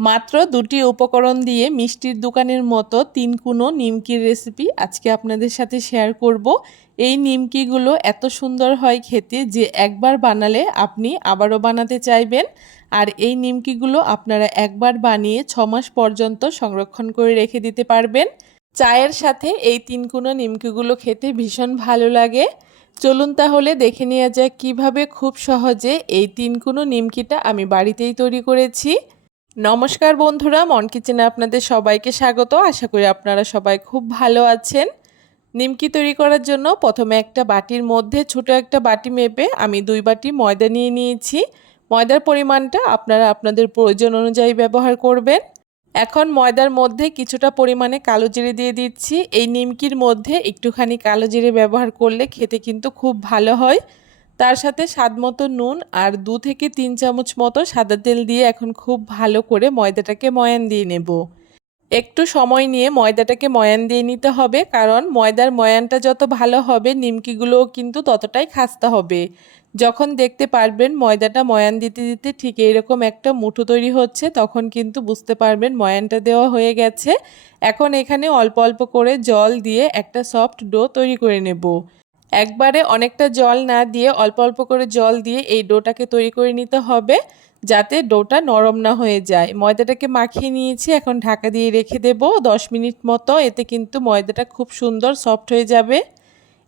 মাত্র দুটি উপকরণ দিয়ে মিষ্টির দোকানের মতো 3 কোণো নিমকির রেসিপি আজকে আপনাদের সাথে শেয়ার করব। এই নিমকিগুলো এত সুন্দর হয় খেতে যে একবার বানালে আপনি আবারও বানাতে চাইবেন। আর এই নিমকিগুলো আপনারা একবার বানিয়ে 6 মাস পর্যন্ত সংরক্ষণ করে রেখে দিতে পারবেন। চায়ের সাথে এই 3 কোণো নিমকিগুলো খেতে ভীষণ ভালো লাগে। চলুন তাহলে দেখে নেওয়া যাক কীভাবে খুব সহজে এই 3 কোণো নিমকিটা আমি বাড়িতেই তৈরি করেছি। নমস্কার বন্ধুরা, মন কিচেনে আপনাদের সবাইকে স্বাগত। আশা করি আপনারা সবাই খুব ভালো আছেন। নিমকি তৈরি করার জন্য প্রথমে একটা বাটির মধ্যে ছোট একটা বাটি মেপে আমি 2 বাটি ময়দা নিয়ে নিয়েছি। ময়দার পরিমাণটা আপনারা আপনাদের প্রয়োজন অনুযায়ী ব্যবহার করবেন। এখন ময়দার মধ্যে কিছুটা পরিমাণে কালো জিরে দিয়ে দিচ্ছি। এই নিমকির মধ্যে একটুখানি কালো জিরে ব্যবহার করলে খেতে কিন্তু খুব ভালো হয়। তার সাথে স্বাদমতো নুন আর 2 থেকে 3 চামচ মতো সাদা তেল দিয়ে এখন খুব ভালো করে ময়দাটাকে ময়ান দিয়ে নেব। একটু সময় নিয়ে ময়দাটাকে ময়ান দিয়ে নিতে হবে, কারণ ময়দার ময়ানটা যত ভালো হবে নিমকিগুলোও কিন্তু ততটাই খাস্তা হবে। যখন দেখতে পারবেন ময়দাটা ময়ান দিতে দিতে ঠিক এইরকম একটা মুঠো তৈরি হচ্ছে, তখন কিন্তু বুঝতে পারবেন ময়ানটা দেওয়া হয়ে গেছে। এখন এখানে অল্প অল্প করে জল দিয়ে একটা সফট ডো তৈরি করে নেব। একবারে অনেকটা জল না দিয়ে অল্প অল্প করে জল দিয়ে এই ডোটাকে তৈরি করে নিতে হবে, যাতে ডোটা নরম না হয়ে যায়। ময়দাটাকে মাখিয়ে নিয়েছি, এখন ঢাকা দিয়ে রেখে দেব 10 মিনিট মতো। এতে কিন্তু ময়দাটা খুব সুন্দর সফট হয়ে যাবে।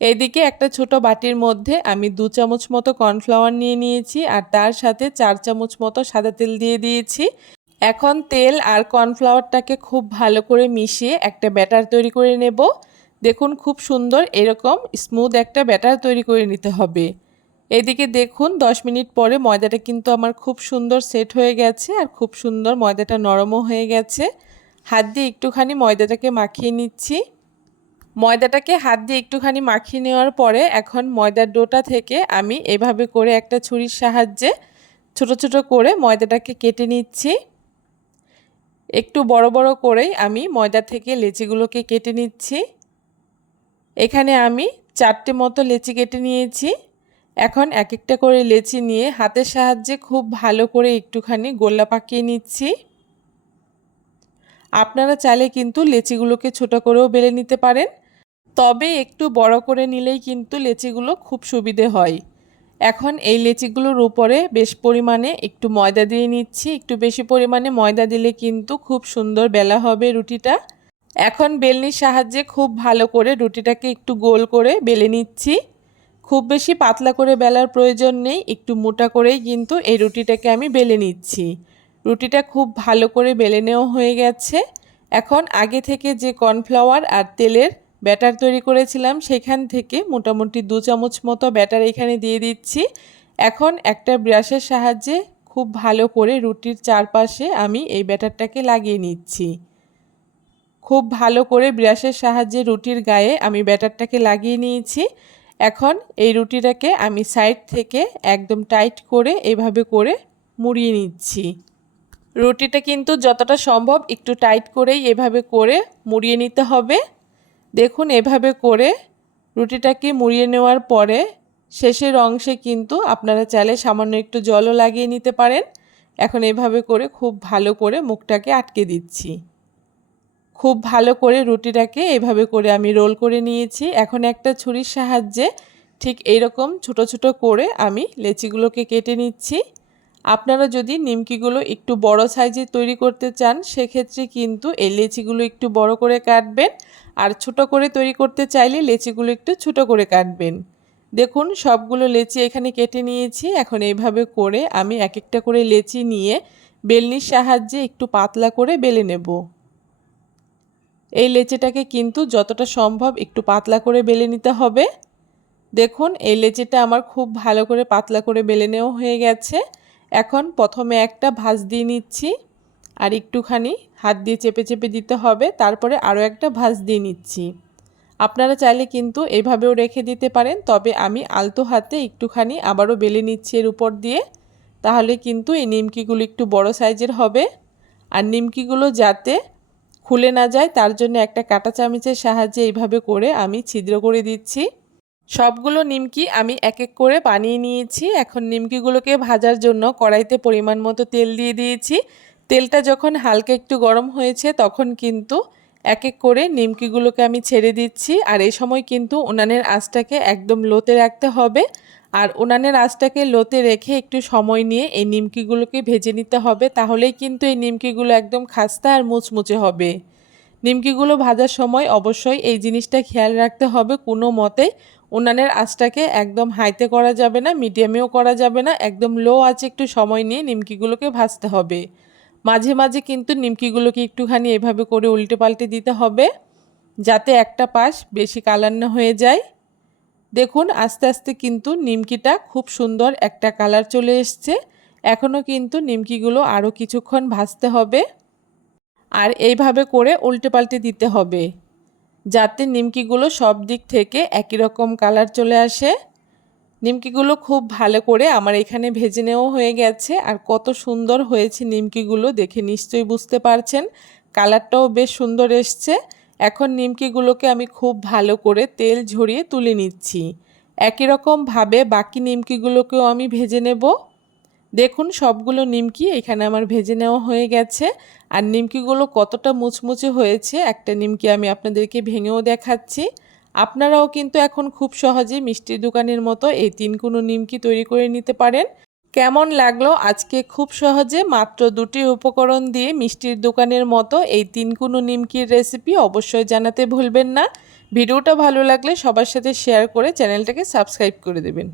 এইদিকে একটা ছোট বাটির মধ্যে আমি 2 চামচ মতো কর্নফ্লাওয়ার নিয়ে নিয়েছি আর তার সাথে 4 চামচ মতো সাদা তেল দিয়ে দিয়েছি। এখন তেল আর কর্নফ্লাওয়ারটাকে খুব ভালো করে মিশিয়ে একটা ব্যাটার তৈরি করে নেব। দেখুন খুব সুন্দর এরকম স্মুথ একটা ব্যাটার তৈরি করে নিতে হবে। এদিকে দেখুন 10 মিনিট পরে ময়দাটা কিন্তু আমার খুব সুন্দর সেট হয়ে গেছে আর খুব সুন্দর ময়দাটা নরমও হয়ে গেছে। হাত দিয়ে একটুখানি ময়দাটাকে মাখিয়ে নিচ্ছি। ময়দাটাকে হাত দিয়ে একটুখানি মাখিয়ে নেওয়ার পরে এখন ময়দার ডোটা থেকে আমি এভাবে করে একটা ছুরির সাহায্যে ছোট ছোট করে ময়দাটাকে কেটে নিচ্ছি। একটু বড় বড় করেই আমি ময়দা থেকে লেচিগুলোকে কেটে নিচ্ছি। এখানে আমি 4টে মতো লেচি কেটে নিয়েছি। এখন এক একটা করে লেচি নিয়ে হাতের সাহায্যে খুব ভালো করে একটুখানি গোল্লা পাকিয়ে নিচ্ছি। আপনারা চাইলে কিন্তু লেচিগুলোকে ছোট করেও বেলে নিতে পারেন, তবে একটু বড় করে নিলেই কিন্তু লেচিগুলো খুব সুবিধে হয়। এখন এই লেচিগুলোর উপরে বেশ পরিমাণে একটু ময়দা দিয়ে নিচ্ছি। একটু বেশি পরিমাণে ময়দা দিলে কিন্তু খুব সুন্দর বেলা হবে রুটিটা। এখন বেলনির সাহায্যে খুব ভালো করে রুটিটাকে একটু গোল করে বেলে নিচ্ছি। খুব বেশি পাতলা করে বেলার প্রয়োজন নেই, একটু মোটা করেই কিন্তু এই রুটিটাকে আমি বেলে নিচ্ছি। রুটিটা খুব ভালো করে বেলে নেওয়া হয়ে গেছে। এখন আগে থেকে যে কর্নফ্লাওয়ার আর তেলের ব্যাটার তৈরি করেছিলাম সেখান থেকে মোটামুটি 2 চামচ মতো ব্যাটার এখানে দিয়ে দিচ্ছি। এখন একটা ব্রাশের সাহায্যে খুব ভালো করে রুটির চারপাশে আমি এই ব্যাটারটাকে লাগিয়ে নিচ্ছি। খুব ভালো করে ব্রাশের সাহায্যে রুটির গায়ে আমি ব্যাটারটাকে লাগিয়ে নিয়েছি। এখন এই রুটিটাকে আমি সাইড থেকে একদম টাইট করে এভাবে করে মুড়িয়ে নিচ্ছি। রুটিটা কিন্তু যতটা সম্ভব একটু টাইট করেই এভাবে করে মুড়িয়ে নিতে হবে। দেখুন এভাবে করে রুটিটাকে মুড়িয়ে নেওয়ার পরে শেষের অংশে কিন্তু আপনারা চাইলে সামান্য একটু জলও লাগিয়ে নিতে পারেন। এখন এভাবে করে খুব ভালো করে মুখটাকে আটকে দিচ্ছি। খুব ভালো করে রুটিটাকে এভাবে করে আমি রোল করে নিয়েছি। এখন একটা ছুরির সাহায্যে ঠিক এইরকম ছোট ছোট করে আমি লেচিগুলোকে কেটে নিচ্ছি। আপনারা যদি নিমকিগুলো একটু বড় সাইজে তৈরি করতে চান সেক্ষেত্রে কিন্তু এই লেচিগুলো একটু বড় করে কাটবেন, আর ছোট করে তৈরি করতে চাইলে লেচিগুলো একটু ছোট করে কাটবেন। দেখুন সবগুলো লেচি এখানে কেটে নিয়েছি। এখন এইভাবে করে আমি এক একটা করে লেচি নিয়ে বেলনির সাহায্যে একটু পাতলা করে বেলে নেব। এই লেচিটাকে কিন্তু যতটা সম্ভব একটু পাতলা করে বেলে নিতে হবে। দেখুন এই লেচিটা আমার খুব ভালো করে পাতলা করে বেলে নেওয়া হয়ে গেছে। এখন প্রথমে একটা ভাঁজ দিয়ে নিচ্ছি আর একটুখানি হাত দিয়ে চেপে চেপে দিতে হবে, তারপরে আরও একটা ভাঁজ দিয়ে নিচ্ছি। আপনারা চাইলে কিন্তু এভাবেও রেখে দিতে পারেন, তবে আমি আলতো হাতে একটুখানি আবারও বেলে নিচ্ছি এর উপর দিয়ে। তাহলে কিন্তু এই নিমকিগুলো একটু বড় সাইজের হবে। আর নিমকিগুলো যাতে খুলে না যায় তার জন্য একটা কাঁটা চামচের সাহায্যে এইভাবে করে আমি ছিদ্র করে দিচ্ছি। সবগুলো নিমকি আমি এক এক করে বানিয়ে নিয়েছি। এখন নিমকিগুলোকে ভাজার জন্য কড়াইতে পরিমাণ মতো তেল দিয়ে দিয়েছি। তেলটা যখন হালকা একটু গরম হয়েছে তখন কিন্তু এক এক করে নিমকিগুলোকে আমি ছেড়ে দিচ্ছি। আর এই সময় কিন্তু উনানের আঁচটাকে একদম লোতে রাখতে হবে। আর উনানের আঁচটাকে লোতে রেখে একটু সময় নিয়ে এই নিমকিগুলোকে ভেজে নিতে হবে, তাহলেই কিন্তু এই নিমকিগুলো একদম খাস্তা আর মুচমুচে হবে। নিমকিগুলো ভাজার সময় অবশ্যই এই জিনিসটা খেয়াল রাখতে হবে, কোনো মতেই উনানের আঁচটাকে একদম হাইতে করা যাবে না, মিডিয়ামেও করা যাবে না, একদম লো আঁচে একটু সময় নিয়ে নিমকিগুলোকে ভাজতে হবে। মাঝে মাঝে কিন্তু নিমকিগুলোকে একটুখানি এভাবে করে উল্টে পাল্টে দিতে হবে, যাতে একটা পাশ বেশি কালার না হয়ে যায়। দেখুন আস্তে আস্তে কিন্তু নিমকিটা খুব সুন্দর একটা কালার চলে এসছে। এখনও কিন্তু নিমকিগুলো আরও কিছুক্ষণ ভাজতে হবে আর এইভাবে করে উল্টে পাল্টে দিতে হবে, যাতে নিমকিগুলো সব দিক থেকে একই রকম কালার চলে আসে। নিমকিগুলো খুব ভালো করে আমার এখানে ভেজে নেওয়া হয়ে গেছে। আর কত সুন্দর হয়েছে নিমকিগুলো দেখে নিশ্চয়ই বুঝতে পারছেন, কালারটাও বেশ সুন্দর এসছে। এখন নিমকিগুলোকে আমি খুব ভালো করে তেল ঝরিয়ে তুলে নিচ্ছি। একই রকমভাবে বাকি নিমকিগুলোকেও আমি ভেজে নেব। দেখুন সবগুলো নিমকি এখানে আমার ভেজে নেওয়া হয়ে গেছে। আর নিমকিগুলো কতটা মুচমুচে হয়েছে, একটা নিমকি আমি আপনাদেরকে ভেঙেও দেখাচ্ছি। আপনারাও কিন্তু এখন খুব সহজে মিষ্টির দোকানের মতো এই 3 কোণো নিমকি তৈরি করে নিতে পারেন। কেমন লাগলো আজকে খুব সহজে মাত্র 2টি উপকরণ দিয়ে মিষ্টির দোকানের মতো এই 3 কোণো নিমকির রেসিপি? অবশ্যই জানাতে ভুলবেন না। ভিডিওটা ভালো লাগলে সবার সাথে শেয়ার করে চ্যানেলটাকে সাবস্ক্রাইব করে দেবেন।